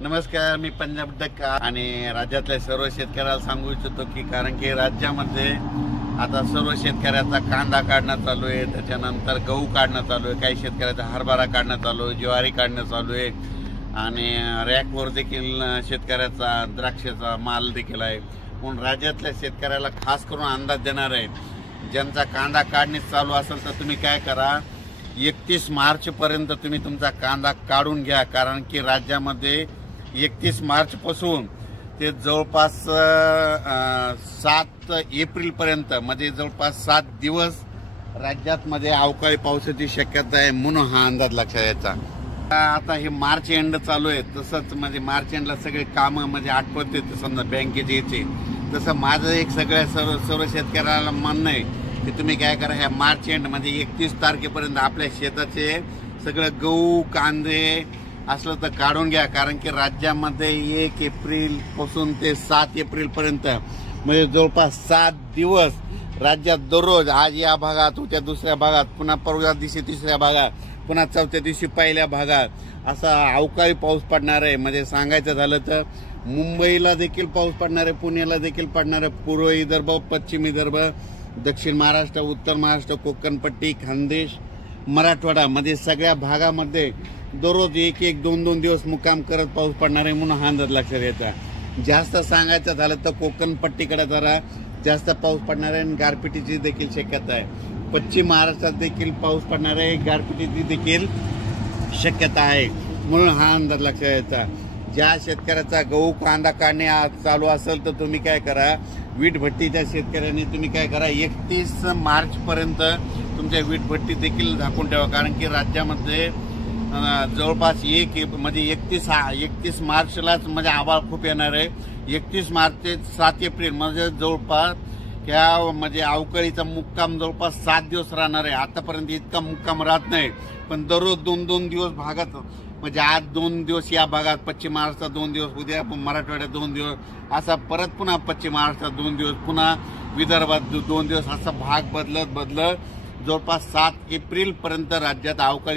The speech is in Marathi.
नमस्कार, मी पंजाब डक्का आणि राज्यातल्या सर्व शेतकऱ्याला सांगू इच्छितो की कारण की राज्यामध्ये आता सर्व शेतकऱ्याचा कांदा काढणं चालू आहे, त्याच्यानंतर गहू काढणं चालू आहे, काही शेतकऱ्याचा हरभरा काढणं चालू आहे, ज्वारी काढणं चालू आहे आणि रॅकवर देखील शेतकऱ्याचा द्राक्षाचा माल देखील आहे. म्हणून राज्यातल्या शेतकऱ्याला खास करून अंदाज देणार आहे. ज्यांचा कांदा काढणे चालू असेल तर तुम्ही काय करा, 31 मार्च पर्यंत तुम्ही तुमचा कांदा काढून घ्या. कारण की राज्यामध्ये 31 मार्च पासून ते जवळपास 7 एप्रिल पर्यंत म्हणजे जवळपास 7 दिवस राज्यात मध्ये अवकाळी पावसाची शक्यता आहे. म्हणून हा अंदाज लक्षात यायचा. आता हे मार्च एंड चालू आहे, तसंच म्हणजे मार्च एंडला सगळे कामं म्हणजे आटपते, समजा बँकेचे यायचे. तसं माझं एक सर्व शेतकऱ्याला म्हणणं आहे की तुम्ही काय करा, ह्या मार्च एंड म्हणजे 31 तारखेपर्यंत आपल्या शेताचे सगळं गहू कांदे असलं तर काढून घ्या. कारण की राज्यामध्ये 1 एप्रिल पासून ते 7 एप्रिल पर्यंत म्हणजे जवळपास 7 दिवस राज्यात दररोज आज या भागात, उद्या दुसऱ्या भागात, पुन्हा परवा दिवशी तिसऱ्या भागात, पुन्हा चौथ्या दिवशी पहिल्या भागात असा अवकाळी पाऊस पडणार आहे. म्हणजे सांगायचं झालं तर मुंबईला देखील पाऊस पडणार आहे, पुण्याला देखील पडणार आहे, पूर्व विदर्भ, पश्चिम विदर्भ, दक्षिण महाराष्ट्र, उत्तर महाराष्ट्र, कोकणपट्टी, खानदेश, मराठवाडा मध्ये सगळ्या भागामध्ये दररोज 1-1, 2-2 दिवस मुक्काम करत पाऊस पडणार आहे. म्हणून हा अंदाज लक्षात यायचा. जास्त सांगायचं झालं तर कोकणपट्टीकडे जरा जास्त पाऊस पडणार आहे आणि गारपिटीची देखील शक्यता आहे. पश्चिम महाराष्ट्रात देखील पाऊस पडणार आहे, गारपिटीची देखील शक्यता आहे. म्हणून हा अंदाज लक्षात यायचा. ज्या शेतकऱ्याचा गहू कांदा काढणे चालू असेल तर तुम्ही काय करा, वीटभट्टीच्या शेतकऱ्यांनी तुम्ही काय करा, 31 मार्च पर्यंत तुमच्या वीटभट्टी देखील झाकून ठेवा. कारण की राज्यामध्ये जवळपास 31 मार्चलाच म्हणजे आभाळ खूप येणार आहे. 31 मार्च ते 7 एप्रिल म्हणजे जवळपास ह्या म्हणजे अवकाळीचा मुक्काम जवळपास 7 दिवस राहणार आहे. आतापर्यंत इतका मुक्काम राहत नाही, पण दररोज 2-2 दिवस भागात म्हणजे आज 2 दिवस या भागात, पश्चिम महाराष्ट्रात 2 दिवस, उद्या मराठवाड्यात 2 दिवस, असा परत पुन्हा पश्चिम महाराष्ट्रात 2 दिवस, पुन्हा विदर्भात 2 दिवस, असा भाग बदलत जवळपास 7 एप्रिल पर्यंत राज्यात अवकाळी